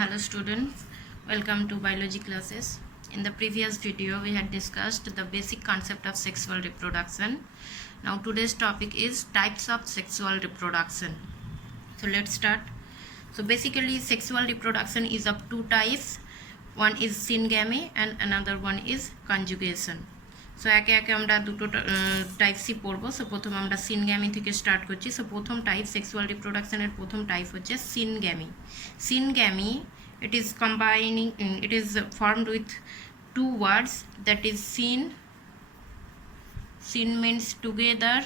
Hello students, welcome to biology classes. In the previous video we had discussed the basic concept of sexual reproduction. Now today's topic is types of sexual reproduction. So let's start. So basically sexual reproduction is of two types. One is syngamy and another one is conjugation. So একে একে আমরা দুটো টাইপসই পড়বো। So প্রথম আমরা syngamy থেকে start করছি। So প্রথম টাইপ সেক্সুয়াল রিপ্রোডাকশনের প্রথম টাইপ হচ্ছে syngamy. Syngamy it is combining, it is formed with two words, that is sin means together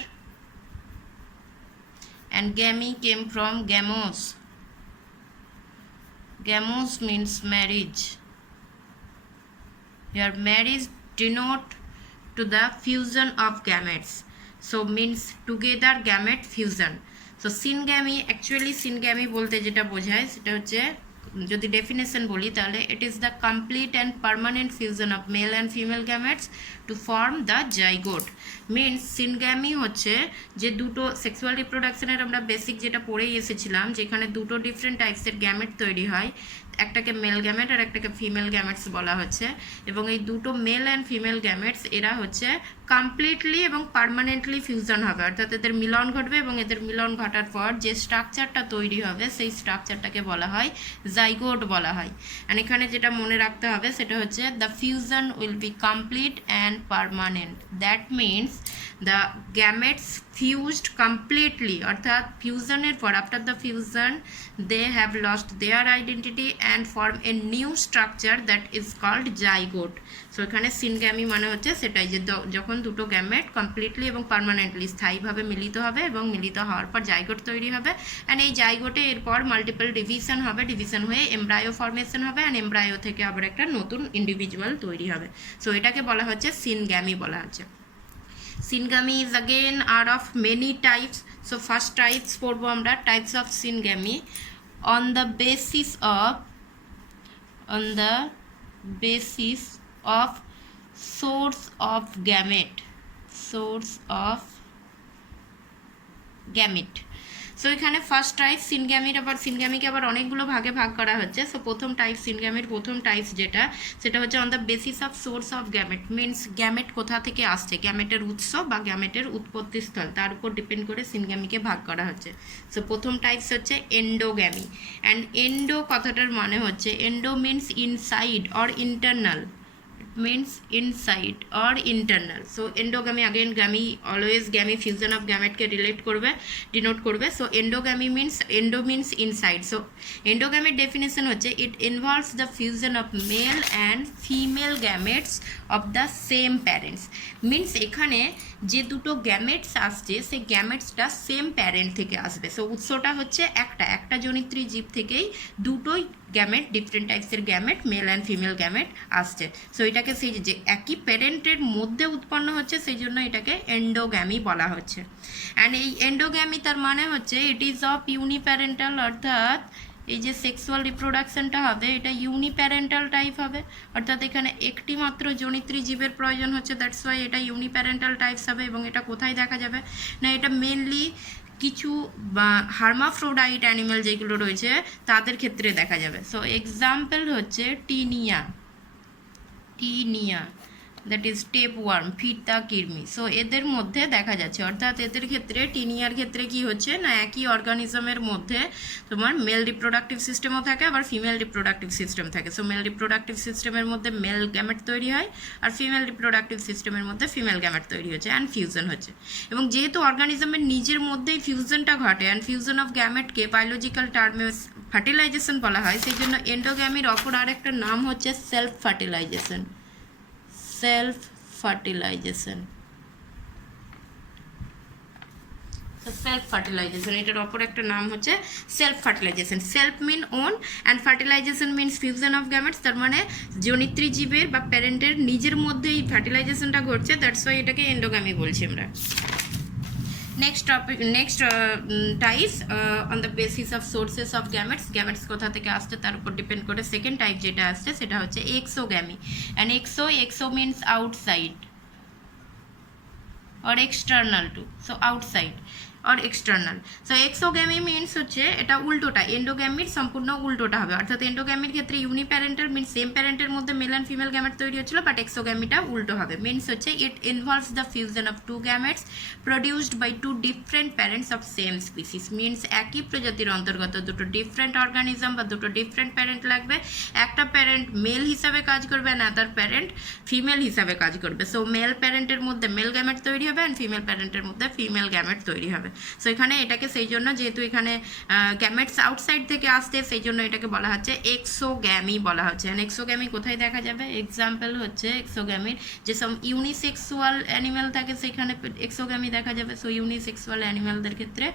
and gamy came from gamos means marriage. Here marriage denote to the fusion of gametes, so means together gamete fusion. So syngamy, actually syngamy বলতে যেটা বোঝায় সেটা হচ্ছে, যদি definition বলি তাহলে it is the complete and permanent fusion of male and female gametes to form the zygote. Means syngamy হচ্ছে যে দুটো সেক্সুয়াল রিপ্রোডাকশনের আমরা বেসিক যেটা পড়েই এসেছিলাম, যেখানে দুটো ডিফারেন্ট টাইপসের গ্যামেট তৈরি হয়, একটাকে মেল গ্যামেট আর একটাকে ফিমেল গ্যামেটস বলা হচ্ছে, এবং এই দুটো মেল অ্যান্ড ফিমেল গ্যামেটস এরা হচ্ছে কমপ্লিটলি এবং পারমানেন্টলি ফিউশন হবে, অর্থাৎ এদের মিলন ঘটবে এবং এদের মিলন ঘটার পর যে স্ট্রাকচারটা তৈরি হবে সেই স্ট্রাকচারটাকে বলা হয় জাইগোট বলা হয়। অ্যান্ড এখানে যেটা মনে রাখতে হবে সেটা হচ্ছে the fusion will be complete and permanent. That means the gametes fused completely, অর্থাৎ ফিউশনের পর after the fusion they have lost their identity and form a new structure that is called zygote. So এখানে syngamy মানে হচ্ছে সেটাই, যে যখন দুটো গ্যামেট কমপ্লিটলি এবং পারমানেন্টলি স্থায়ীভাবে মিলিত হবে এবং মিলিত হওয়ার পর জাইগোট তৈরি হবে, অ্যান্ড এই জাইগোটে এরপর মাল্টিপল ডিভিশন হবে, ডিভিশন হয়ে এমব্রায়ো ফর্মেশন হবে, অ্যান্ড এমব্রায়ো থেকে আবার একটা নতুন ইন্ডিভিজুয়াল তৈরি হবে। সো এটাকে বলা হচ্ছে সিনগ্যামি বলা হচ্ছে। Syngamy is again are of many types. So first types পড়বো আমরা, types of syngamy on the basis of source of gamete. So এখানে ফার্স্ট টাইপ সিনগ্যামির, আবার সিনগ্যামিকে আবার অনেকগুলো ভাগে ভাগ করা হচ্ছে। সো প্রথম টাইপ সিনগ্যামির প্রথম টাইপস যেটা, সেটা হচ্ছে on the basis of source of gamete. Means gamete কোথা থেকে আসছে, গ্যামেটের উৎস বা গ্যামেটের উৎপত্তিস্থল, তার উপর ডিপেন্ড করে সিনগ্যামিকে ভাগ করা হচ্ছে। সো প্রথম টাইপস হচ্ছে এন্ডোগ্যামি। অ্যান্ড এন্ডো কথাটার মানে হচ্ছে, endo means inside or internal, means inside or internal. So endogamy, again gamy, always gamy fusion of gamete ke relate korbe, denote korbe. So endogamy means, endo means inside. So endogamy definition hocche, it involves the fusion of male and female gametes of the same parents. Means এখানে যে দুটো gametes আসছে সেই গ্যামেটসটা same parent থেকে আসবে। So উৎসটা হচ্ছে একটা জনিত্রী জীব থেকেই দুটোই গ্যামেট, ডিফারেন্ট টাইপসের gamete, male and female gamete আসছে। সো এটাকে সেই যে একই প্যারেন্টের মধ্যে উৎপন্ন হচ্ছে, সেই জন্য এটাকে এন্ডোগ্যামি বলা হচ্ছে। অ্যান্ড এই এন্ডোগ্যামি তার মানে হচ্ছে ইট ইজ অফ ইউনিপ্যারেন্টাল, অর্থাৎ এই যে সেক্সুয়াল রিপ্রোডাকশনটা হবে এটা ইউনিপ্যারেন্টাল টাইপ হবে, অর্থাৎ এখানে একটি মাত্র জনিত্রী জীবের প্রয়োজন হচ্ছে, দ্যাটস ওয়াই এটা ইউনিপ্যারেন্টাল টাইপস হবে। এবং এটা কোথায় দেখা যাবে না, এটা মেনলি কিছু হার্মাফ্রোডাইট অ্যানিমেল যেগুলো রয়েছে তাদের ক্ষেত্রে দেখা যাবে। সো এক্সাম্পল হচ্ছে টিনিয়া, দ্যাট ইজ টেপওয়ার্ম, ফিতা কৃমি। সো এদের মধ্যে দেখা যাচ্ছে, অর্থাৎ এদের ক্ষেত্রে টিনিয়ার ক্ষেত্রে কি হচ্ছে না, একই অর্গানিজমের মধ্যে তোমার মেল রিপ্রোডাক্টিভ সিস্টেমও থাকে আবার ফিমেল রিপ্রোডাক্টিভ সিস্টেম থাকে। সো মেল রিপ্রোডাক্টিভ সিস্টেমের মধ্যে মেল গ্যামেট তৈরি হয় আর ফিমেল রিপ্রোডাক্টিভ সিস্টেমের মধ্যে ফিমেল গ্যামেট তৈরি হচ্ছে অ্যান্ড ফিউশন হচ্ছে। এবং যেহেতু অর্গানিজমের নিজের মধ্যেই ফিউশনটা ঘটে অ্যান্ড ফিউশন অফ গ্যামেটকে বায়োলজিক্যাল টার্মে ফার্টিলাইজেশন বলা হয়, সেই জন্য এন্ডোগ্যামির অপর আরেকটা নাম হচ্ছে সেলফ ফার্টিলাইজেশন। এটার অপর একটা নাম হচ্ছে self fertilisation. Self mean own and fertilisation means fusion of gametes, তার মানে জনিত্রী জীবের বা প্যারেন্টের নিজের মধ্যেই ফার্টিলাইজেশনটা ঘটছে, দ্যাটস ওয়াই এটাকে এন্ডোগ্যামি বলছি আমরা। Next type on the basis of sources of gametes কোথা থেকে আসছে তার উপর ডিপেন্ড করে সেকেন্ড টাইপ যেটা আসছে সেটা হচ্ছে exogamy. And exo means outside or external to, so outside, or external. So exogamy means হচ্ছে এটা উল্টোটা, এন্ডোগ্যামির সম্পূর্ণ উল্টোটা হবে, অর্থাৎ এন্ডোগ্যামির ক্ষেত্রে ইউনিপ্যারেন্টাল মিনস সেম প্যারেন্টের মধ্যে মেল অ্যান্ড ফিমেল গ্যামেট তৈরি হচ্ছিল, বাট এক্সোগ্যামিটা উল্টো হবে। মিনস হচ্ছে it involves the fusion of two gametes produced by two different parents of same species. Means একই প্রজাতির অন্তর্গত দুটো ডিফারেন্ট অর্গানিজম বা দুটো ডিফারেন্ট প্যারেন্ট লাগবে, একটা প্যারেন্ট মেল হিসাবে কাজ করবে অ্যান্ড আদার প্যারেন্ট ফিমেল হিসাবে কাজ করবে। সো মেল প্যারেন্টের মধ্যে মেল গ্যামেট তৈরি হবে অ্যান্ড ফিমেল প্যারেন্টের মধ্যে ফিমেল গ্যামেট তৈরি হবে। সো এখানে এটাকে সেই জন্য, যেহেতু এখানে গ্যামেটস আউটসাইড থেকে আসছে, সেই জন্য এটাকে বলা হচ্ছে এক্সোগ্যামি বলা হচ্ছে। অ্যান্ড এক্সোগ্যামি কোথায় দেখা যাবে? এক্সাম্পল হচ্ছে এক্সোগ্যামির যেসব ইউনিসেক্সুয়াল অ্যানিমেল থাকে সেখানে এক্সোগ্যামি দেখা যাবে। সো ইউনিসেক্সুয়াল অ্যানিমেলদের ক্ষেত্রে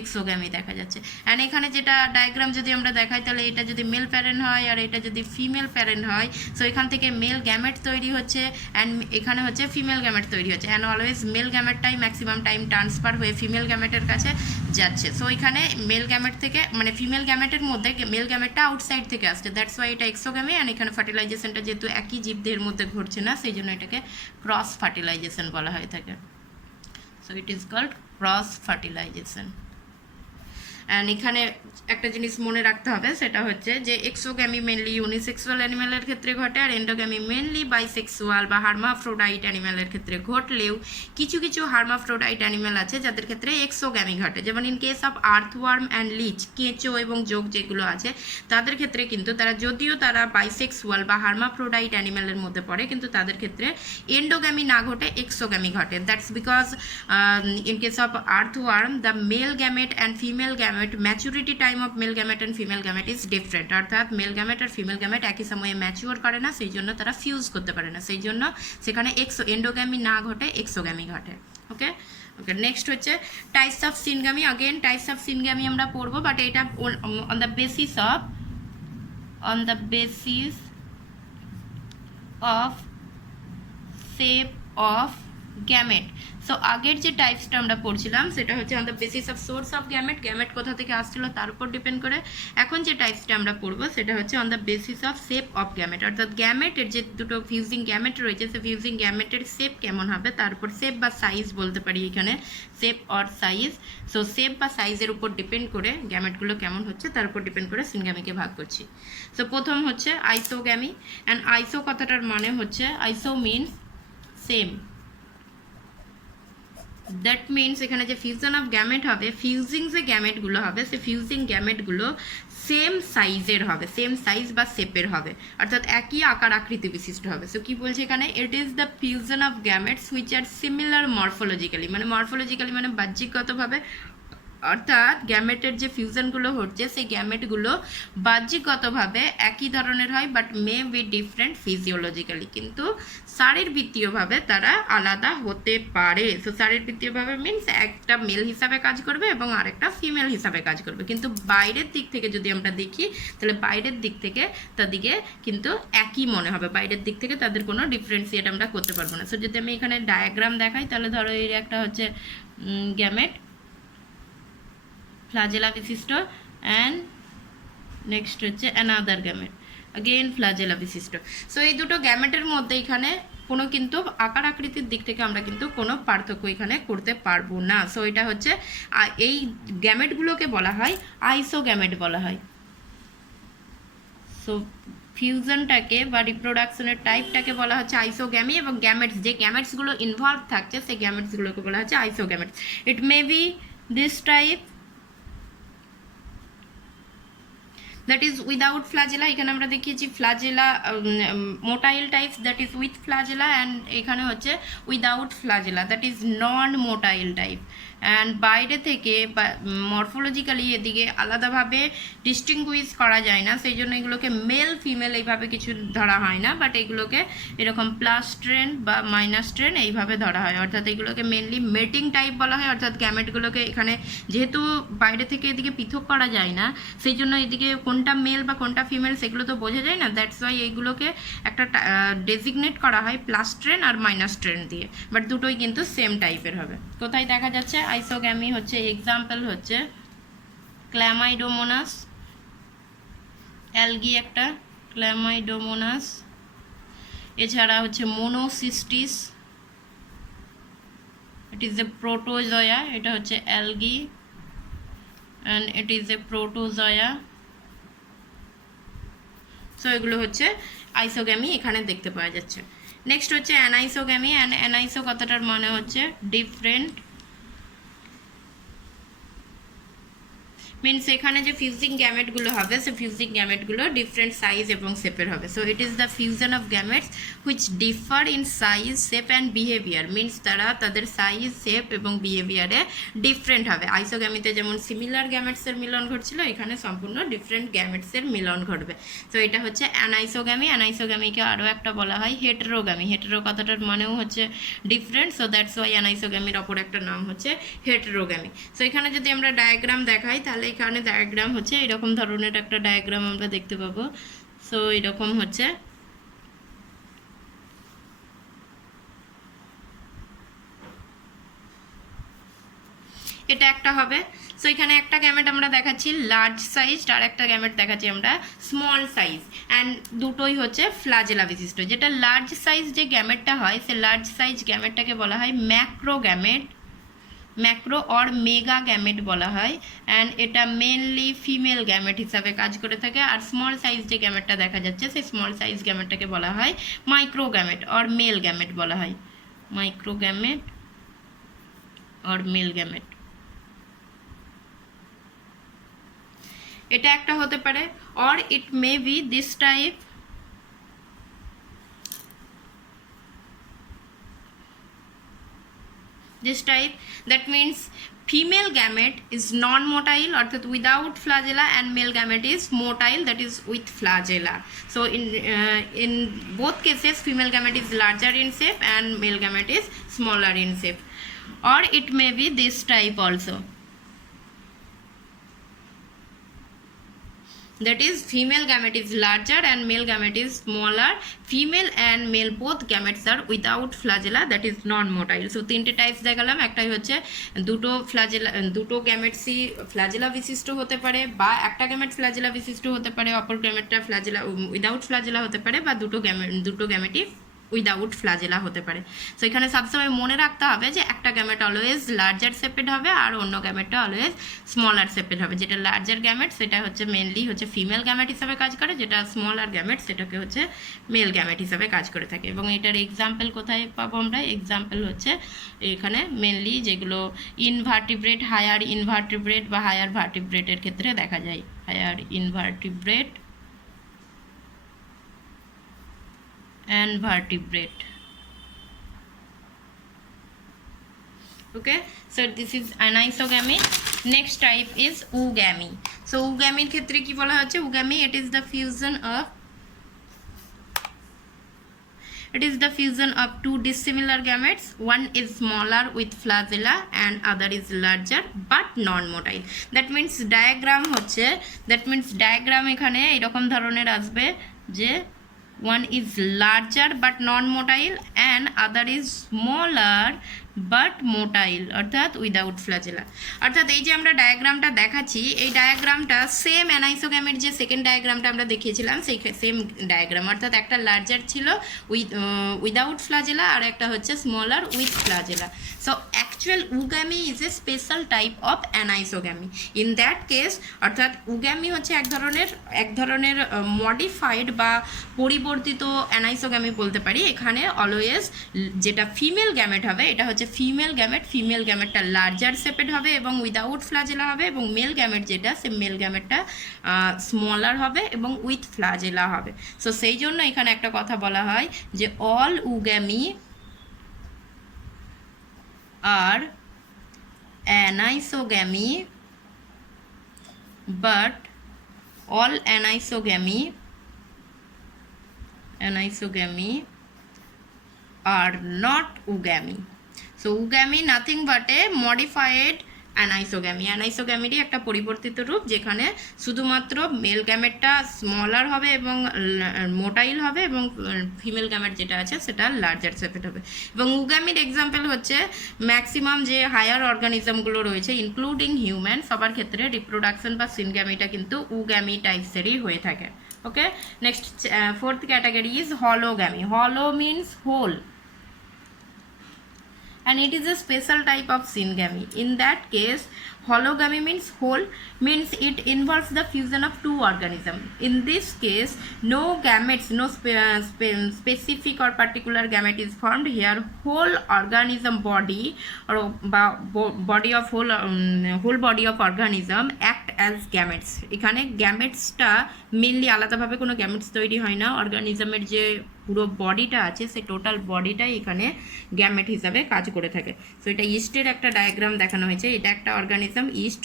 এক্সোগ্যামি দেখা যাচ্ছে। অ্যান্ড এখানে যেটা ডায়াগ্রাম যদি আমরা দেখাই, তাহলে এটা যদি মেল প্যারেন্ট হয় আর এটা যদি ফিমেল প্যারেন্ট হয়, সো এখান থেকে মেল গ্যামেট তৈরি হচ্ছে অ্যান্ড এখানে হচ্ছে ফিমেল গ্যামেট তৈরি হচ্ছে। অ্যান্ড অলওয়েজ মেল গ্যামেটটাই ম্যাক্সিমাম টাইম ট্রান্সফার হয়ে ফিমেল গ্যামেটের কাছে যাচ্ছে। সো এখানে মেল গ্যামেট থেকে মানে ফিমেল গ্যামেটের মধ্যে মেল গ্যামেটটা আউটসাইড থেকে আসছে, দ্যাটস ওয়াই এটা এক্সোগ্যামি। অ্যান্ড এখানে ফার্টিলাইজেশনটা যেহেতু একই জীবদের মধ্যে ঘটছে না, সেই জন্য এটাকে ক্রস ফার্টিলাইজেশন বলা হয়ে থাকে। So it is called cross fertilisation. And এখানে একটা জিনিস মনে রাখতে হবে, সেটা হচ্ছে যে এক্সোগ্যামি মেনলি ইউনিসেক্সুয়াল অ্যানিমেলের ক্ষেত্রে ঘটে, আর এন্ডোগ্যামি মেনলি বাইসেক্সুয়াল বা হার্মাফ্রোডাইট অ্যানিমেলের ক্ষেত্রে ঘটলেও কিছু কিছু হার্মাফ্রোডাইট অ্যানিমেল আছে যাদের ক্ষেত্রে এক্সোগ্যামি ঘটে। যেমন in case of earthworm and লিচ, কেঁচো এবং যোগ যেগুলো আছে তাদের ক্ষেত্রে কিন্তু তারা যদিও তারা বাইসেক্সুয়াল বা হার্মাফ্রোডাইট অ্যানিমেলের মধ্যে পড়ে, কিন্তু তাদের ক্ষেত্রে এন্ডোগ্যামি না ঘটে, এক্সোগ্যামি ঘটে। That's because in case of earthworm the male gamete and female gamete maturity time of male gamete and female gamete is different, অর্থাৎ মেল গ্যামেট আর ফিমেল গ্যামেট একই সময়ে ম্যাচিওর করে না, সেই জন্য তারা ফিউজ করতে পারে না, সেই জন্য সেখানে এন্ডোগ্যামি না ঘটে, এক্সোগ্যামি ঘটে। ওকে ওকে, নেক্সট হচ্ছে types of syngamy. Again types of syngamy আমরা পড়বো, বাট এটা on the basis of shape of gamete. So আগের যে টাইপসটা আমরা পড়ছিলাম সেটা হচ্ছে on the basis of source of gamete, gamete কোথা থেকে আসছিল তার উপর ডিপেন্ড করে। এখন যে টাইপসটা আমরা পড়বো সেটা হচ্ছে on the basis of shape of gamete, অর্থাৎ গ্যামেটের যে দুটো ফিউজিং গ্যামেট রয়েছে সে ফিউজিং গ্যামেটের শেপ কেমন হবে তার উপর, শেপ বা সাইজ বলতে পারি এখানে, shape or size. So shape বা সাইজের উপর ডিপেন্ড করে গ্যামেটগুলো কেমন হচ্ছে তার উপর ডিপেন্ড করে সিনগ্যামিকে ভাগ করছি। সো প্রথম হচ্ছে আইসোগ্যামি। অ্যান্ড আইসো কথাটার মানে হচ্ছে, আইসো মিনস সেম, দ্যাট মিনস এখানে যে ফিউশন অফ গ্যামেট হবে, ফিউজিং যে গ্যামেটগুলো হবে সে ফিউজিং গ্যামেটগুলো সেম সাইজের হবে, সেম সাইজ বা শেপের হবে, অর্থাৎ একই আকার আকৃতি বিশিষ্ট হবে। সো কি বলছে এখানে, ইট is the fusion of gametes which are similar morphologically, মানে মরফোলজিক্যালি মানে বাহ্যিকগতভাবে, অর্থাৎ গ্যামেটের যে ফিউশনগুলো হচ্ছে সেই গ্যামেটগুলো বাহ্যিকগতভাবে একই ধরনের হয়, but may be different physiologically, কিন্তু শারীরবৃত্তীয়ভাবে তারা আলাদা হতে পারে। সো শারীরবৃত্তীয়ভাবে মিনস একটা মেল হিসাবে কাজ করবে এবং আরেকটা ফিমেল হিসাবে কাজ করবে, কিন্তু বাইরের দিক থেকে যদি আমরা দেখি তাহলে বাইরের দিক থেকে তাদেরকে কিন্তু একই মনে হবে, বাইরের দিক থেকে তাদের কোনো ডিফারেন্সিয়েট আমরা করতে পারবো না। সো যদি আমি এখানে ডায়াগ্রাম দেখাই তাহলে ধরো এই একটা হচ্ছে গ্যামেট ফ্লাজেলা বিশিষ্ট, অ্যান্ড নেক্সট হচ্ছে অ্যানাদার গ্যামেট अगेन ফ্লাজেলা বিশিষ্ট। সো এই দুটো গ্যামেটের মধ্যে এখানে কোনো কিন্তু আকার আকৃতির দিক থেকে আমরা কিন্তু কোনো পার্থক্য এখানে করতে পারবো না। সো এটা হচ্ছে এই গ্যামেটগুলোকে বলা হয় আইসোগ্যামেট বলা হয়। সো ফিউশনটাকে বা রিপ্রোডাকশনের টাইপটাকে বলা হচ্ছে আইসোগ্যামি, এবং গ্যামেটস যে গ্যামেটসগুলো ইনভলভ থাকছে সেই গ্যামেটসগুলোকে বলা হচ্ছে isogametes. It may be this type that is without flagella, এখানে আমরা দেখিয়েছি flagella motile types that is with flagella, and এখানে হচ্ছে without flagella that is non motile type. And বাইরে থেকে মরফোলজিক্যালি এদিকে আলাদাভাবে ডিস্টিংগুইশ করা যায় না, সেই জন্য এগুলোকে মেল ফিমেল এইভাবে কিছু ধরা হয় না, বাট এগুলোকে এরকম প্লাস ট্রেন বা মাইনাস ট্রেন এইভাবে ধরা হয়, অর্থাৎ এগুলোকে মেনলি মেটিং টাইপ বলা হয়। অর্থাৎ গ্যামেটগুলোকে এখানে যেহেতু বাইরে থেকে এদিকে পৃথক করা যায় না, সেই জন্য এদিকে কোনটা মেল বা কোনটা ফিমেল সেগুলো তো বোঝা যায় না, দ্যাটস ওয়াই এইগুলোকে একটা ডেজিগনেট করা হয় প্লাস ট্রেন আর মাইনাস ট্রেন দিয়ে, বাট দুটোই কিন্তু সেম টাইপের হবে। কোথায় দেখা যাচ্ছে আইসোগ্যামি হচ্ছে, এক্সাম্পল হচ্ছে ক্ল্যামাইডোমোনাস, অ্যালগি একটা ক্ল্যামাইডোমোনাস, এছাড়া হচ্ছে মোনোসিস্টিস, ইট ইজ এ প্রোটোজয়া, এটা হচ্ছে algae, and it is a protozoa. So এগুলো হচ্ছে আইসোগ্যামি এখানে দেখতে পাওয়া যাচ্ছে। নেক্সট হচ্ছে অ্যানাইসোগ্যামি। অ্যান্ড অ্যানাইসো কথাটার মানে হচ্ছে ডিফারেন্ট, মিনস এখানে যে ফিউজিং গ্যামেটগুলো হবে সে ফিউজিং গ্যামেটগুলো ডিফারেন্ট সাইজ এবং শেপের হবে। So it is the fusion of gametes which differ in size, shape and behaviour, means তারা তাদের সাইজ, শেপ এবং বিহেভিয়ারে ডিফারেন্ট হবে। আইসোগ্যামিতে যেমন সিমিলার গ্যামেটসের মিলন ঘটছিল, এখানে সম্পূর্ণ ডিফারেন্ট গ্যামেটসের মিলন ঘটবে। তো এটা হচ্ছে অ্যানাইসোগ্যামি। অ্যানাইসোগ্যামিকে আরও একটা বলা হয় হেটেরোগ্যামি। হেটেরো কথাটার মানেও হচ্ছে ডিফারেন্ট, সো দ্যাটস ওয়াই অ্যানাইসোগ্যামির অপর একটা নাম হচ্ছে হেটেরোগ্যামি। সো এখানে যদি আমরা ডায়াগ্রাম দেখাই তাহলে এখানে ডায়াগ্রাম হচ্ছে এরকম ধরনের একটা ডায়াগ্রাম আমরা দেখতে পাবো। সো এরকম হচ্ছে, এটা একটা হবে। সো এখানে একটা গ্যামেট আমরা দেখাচ্ছি লার্জ সাইজ, আর একটা গ্যামেট দেখাচ্ছি আমরা স্মল সাইজ, অ্যান্ড দুটোই হচ্ছে ফ্লাজেলা বিশিষ্ট। যেটা লার্জ সাইজ যে গ্যামেটটা হয় সে লার্জ সাইজ গ্যামেটটাকে বলা হয় macro gamete, macro or mega gamete বলা হয়, অ্যান্ড এটা মেনলি ফিমেল গ্যামেট হিসাবে কাজ করে থাকে। আর স্মল সাইজ যে গ্যামেটটা দেখা যাচ্ছে সেই স্মল সাইজ গ্যামেটটাকে বলা হয় micro gamete or male gamete বলা হয়, micro gamete or male gamete. এটা একটা হতে পারে, or it may be this type, this type, that means female gamete is non-motile অর্থাৎ without flagella, and male gamete is motile, that is with flagella. So in both cases female gamete is larger in shape and male gamete is smaller in shape. Or it may be this type also, that is female gamete is larger and male gamete is smaller. Female and male both gametes are without flagella, that is non-motile. So তিনটে types দেখালাম। একটাই হচ্ছে দুটো flagella, দুটো গ্যামেটসই flagella বিশিষ্ট হতে পারে, বা একটা গ্যামেট ফ্ল্যাজেলা বিশিষ্ট হতে পারে, অপর গ্যামেটটা ফ্ল্যাজেলা উইদাউট ফ্ল্যাজেলা হতে পারে, বা দুটো গ্যামেটই উইদাউট ফ্ল্যাজেলা হতে পারে। সো এখানে সবসময় মনে রাখতে হবে যে একটা গ্যামেট অলওয়েজ লার্জার শেপেড হবে আর অন্য গ্যামেটটা অলওয়েজ স্মলার শেপেড হবে। যেটা লার্জার গ্যামেট সেটা হচ্ছে মেনলি হচ্ছে ফিমেল গ্যামেট হিসাবে কাজ করে, যেটা স্মলার গ্যামেট সেটাকে হচ্ছে মেল গ্যামেট হিসাবে কাজ করে থাকে। এবং এটার এক্সাম্পল কোথায় পাবো আমরা? এক্সাম্পল হচ্ছে এখানে মেনলি যেগুলো ইনভার্টিব্রেট, হায়ার ইনভার্টিব্রেট বা হায়ার ভার্টিব্রেটের ক্ষেত্রে দেখা যায়। Higher invertebrate and vertebrate. Okay, so this is anisogamy. Next type is oogamy. So oogamy ক্ষেত্রে কি বলা হচ্ছে? oogamy, it is the fusion of two dissimilar gametes. One is smaller with flagella and other is larger but non-motile. That means diagram এখানে এরকম ধরনের আসবে যে one is larger but non-motile and other is smaller but motile, অর্থাৎ without flagella. অর্থাৎ এই যে আমরা ডায়াগ্রামটা দেখাচ্ছি, এই ডায়াগ্রামটা সেম অ্যানাইসোগ্যামের যে সেকেন্ড ডায়াগ্রামটা আমরা দেখিয়েছিলাম সেই সেম ডায়াগ্রাম। অর্থাৎ একটা লার্জার ছিল উইদাউট ফ্ল্যাজেলা আর একটা হচ্ছে smaller with flagella. So actual oogamy is a special type of anisogamy. In that case অর্থাৎ ওogamy হচ্ছে এক ধরনের মডিফাইড বা পরিবর্তিত অ্যানাইসোগ্যামি বলতে পারি। এখানে অলওয়েজ যেটা ফিমেল গ্যামেট হবে এটা হচ্ছে ফিমেল গ্যামেটটা লার্জার শেপেড হবে এবং উইদাউট ফ্ল্যাজেলা হবে, এবং মেল গ্যামেট যেটা সে মেল গ্যামেটটা স্মলার হবে এবং উইথ ফ্ল্যাজেলা হবে। সো সেই জন্য এখানে একটা কথা বলা হয় যে অল ওogamy আর anisogamy, but all anisogamy are not oogamy. So oogamy nothing but a modified অ্যানাইসোগ্যামি। অ্যানাইসোগ্যামিরই একটা পরিবর্তিত রূপ যেখানে শুধুমাত্র মেল গ্যামেটটা স্মলার হবে এবং মোটাইল হবে এবং ফিমেল গ্যামেট যেটা আছে সেটা লার্জার শেপেড হবে। এবং ওogamy এক্সাম্পল হচ্ছে ম্যাক্সিমাম যে হায়ার অর্গানিজমগুলো রয়েছে ইনক্লুডিং হিউম্যান সবার ক্ষেত্রে রিপ্রোডাকশন বা সিনগ্যামিটা কিন্তু ওogamy টাইপসেরই হয়ে থাকে। Okay, next fourth category is hologamy. Holo means whole, and it is a special type of syngamy. In that case, hologamy means whole, means it involves the fusion of two organisms. In this case, no gametes, no specific or particular gamete is formed here. Whole organism body or body of whole body of organism act as gametes. এখানে গ্যামেটসটা mainly আলাদাভাবে কোনো gametes তৈরি হয় না, অর্গানিজমের যে পুরো বডিটা আছে সেই টোটাল বডিটাই এখানে গ্যামেট হিসাবে কাজ করে থাকে। সো এটা ইস্টের একটা ডায়াগ্রাম দেখানো হয়েছে, এটা একটা অর্গানিজম ইস্ট,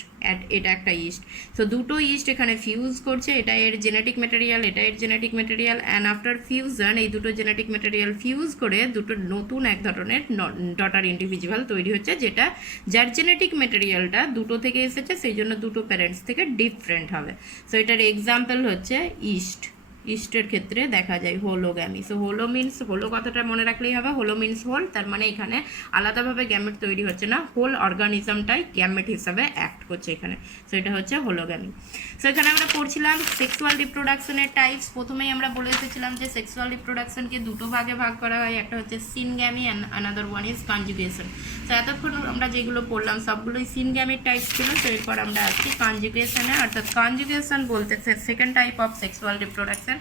এটা একটা ইস্ট। সো দুটো ইস্ট এখানে ফিউজ করছে, এটা এর জেনেটিক ম্যাটেরিয়াল, এটা এর genetic material, and after fusion এই দুটো জেনেটিক ম্যাটেরিয়াল ফিউজ করে দুটো নতুন এক ধরনের ডটার ইন্ডিভিজুয়াল তৈরি হচ্ছে, যেটা যার জেনেটিক ম্যাটেরিয়ালটা দুটো থেকে এসেছে সেই জন্য দুটো প্যারেন্টস থেকে ডিফারেন্ট হবে। সো এটার এক্সাম্পল হচ্ছে ইস্ট। ইস্টের ক্ষেত্রে দেখা যায় হোলোগ্যামি। সো হোলো মিন্স, হোলো কথাটা মনে রাখলেই হবে, হোলো মিন্স হোল, তার মানে এখানে আলাদাভাবে গ্যামেট তৈরি হচ্ছে না, হোল অর্গানিজমটাই গ্যামেট হিসাবে অ্যাক্ট করছে এখানে। সো এটা হচ্ছে হোলোগ্যামি। সো এখানে আমরা পড়ছিলাম সেক্সুয়াল রিপ্রোডাকশনের টাইপস। প্রথমেই আমরা বলে এসেছিলাম যে সেক্সুয়াল রিপ্রোডাকশনকে দুটো ভাগে ভাগ করা হয়, একটা হচ্ছে syngamy and another one is conjugation. So এতক্ষণ আমরা যেগুলো পড়লাম সবগুলোই সিনগ্যামির টাইপ ছিল। তো এরপর আমরা আসছি কনজুগেশনে, অর্থাৎ কনজুগেশন বলতে second type of sexual reproduction.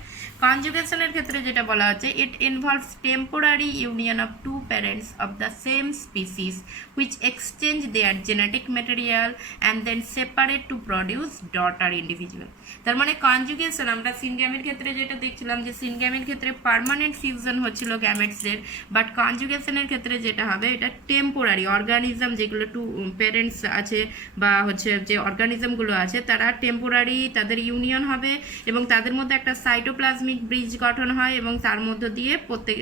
কনজুগেশনের ক্ষেত্রে যেটা বলা হচ্ছে, it involves temporary union of two parents of the same species which exchange their genetic material and then separate to produce daughter individual. তার মানে কনজুগেশন আমরা সিনগ্যামির ক্ষেত্রে যেটা দেখছিলাম যে সিনগ্যামির ক্ষেত্রে পার্মানেন্ট ফিউশন হচ্ছিল গ্যামেটসের, বাট কনজুগেশনের ক্ষেত্রে যেটা হবে এটা টেম্পোরারি অর্গানিজম, যেগুলো টু প্যারেন্টস আছে বা হচ্ছে যে অর্গানিজমগুলো আছে তারা টেম্পোরারি তাদের ইউনিয়ন হবে এবং তাদের মধ্যে একটা সাইটোপ্লাজমিক ব্রিজ গঠন হয় এবং তার মধ্য দিয়ে প্রত্যেক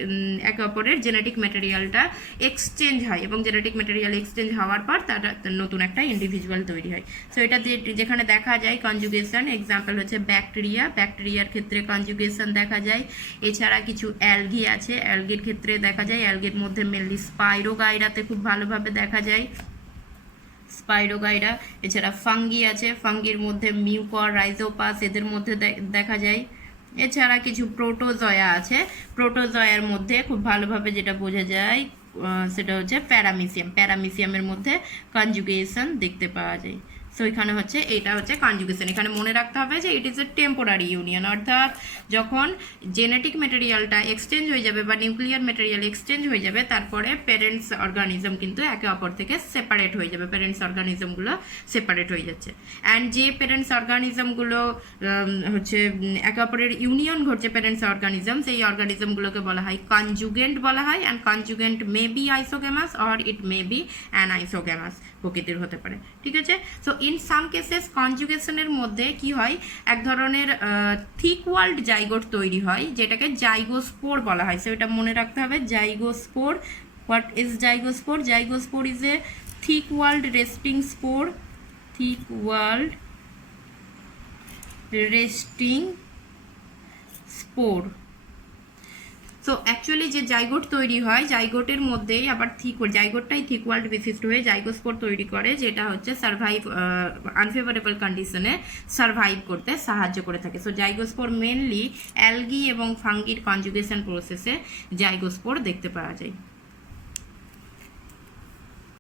একে অপরের জেনেটিক ম্যাটেরিয়ালটা এক্সচেঞ্জ হয় এবং জেনেটিক ম্যাটেরিয়াল এক্সচেঞ্জ হওয়ার পর তার নতুন একটা ইন্ডিভিজুয়াল তৈরি হয়। সো এটা যেখানে দেখা যায় কনজুগেশন, এক্সাম্পল হচ্ছে ব্যাকটেরিয়া, ব্যাকটেরিয়ার ক্ষেত্রে কনজুগেশন দেখা যায়। এছাড়া কিছু অ্যালগি আছে, অ্যালগির ক্ষেত্রে দেখা যায়, অ্যালগির মধ্যে মেনলি স্পাইরোগাইরাতে খুব ভালোভাবে দেখা যায়, স্পাইরোগাইরা। এছাড়া ফাঙ্গি আছে, ফাঙ্গির মধ্যে মিউকর, রাইজোপাস এদের মধ্যে দেখা যায়। এছাড়া কিছু প্রোটোজয়া আছে, প্রোটোজয়ার মধ্যে খুব ভালোভাবে যেটা বোঝা যায় সেটা হচ্ছে প্যারামিসিয়াম, প্যারামিসিয়ামের মধ্যে কনজুগেশন দেখতে পাওয়া যায়। সো এখানে হচ্ছে এটা হচ্ছে কনজুগেশন। এখানে মনে রাখতে হবে যে it is a temporary union, অর্থাৎ যখন জেনেটিক ম্যাটেরিয়ালটা এক্সচেঞ্জ হয়ে যাবে বা নিউক্লিয়ার ম্যাটেরিয়াল এক্সচেঞ্জ হয়ে যাবে তারপরে প্যারেন্টস অর্গানিজম কিন্তু একে অপর থেকে সেপারেট হয়ে যাবে, প্যারেন্টস অর্গানিজমগুলো সেপারেট হয়ে যাচ্ছে। অ্যান্ড যে প্যারেন্টস অর্গানিজমগুলো হচ্ছে একে অপরের ইউনিয়ন ঘটছে প্যারেন্টস অর্গানিজম, সেই অর্গানিজমগুলোকে বলা হয় কনজুগেন্ট বলা হয়। And conjugant may be isogamous or it may be anisogamous প্রকৃতির হতে পারে, ঠিক আছে। সো ইন সাম কেসেস কনজুগেশনের মধ্যে কি হয়, এক ধরনের থিক ওয়াল্ড জাইগোট তৈরি হয় যেটাকে জাইগোস্পোর বলা হয়। সো এটা মনে রাখতে হবে, zygospore. What is zygospore? Zygospore is a thick world resting spore, thick world resting spore. So actually যে জাইগোট তৈরি হয় জাইগোটের মধ্যেই আবার জাইগোটটাই থিক ওয়াল্ড বিশিষ্ট হয়ে জাইগোস্পোর তৈরি করে, যেটা হচ্ছে সার্ভাইভ আনফেভারেবল কন্ডিশনে সার্ভাইভ করতে সাহায্য করে থাকে। সো জাইগোস্পোর মেনলি অ্যালগি এবং ফাঙ্গির কনজুগেশন প্রসেসে জাইগোস্পোর দেখতে পাওয়া যায়।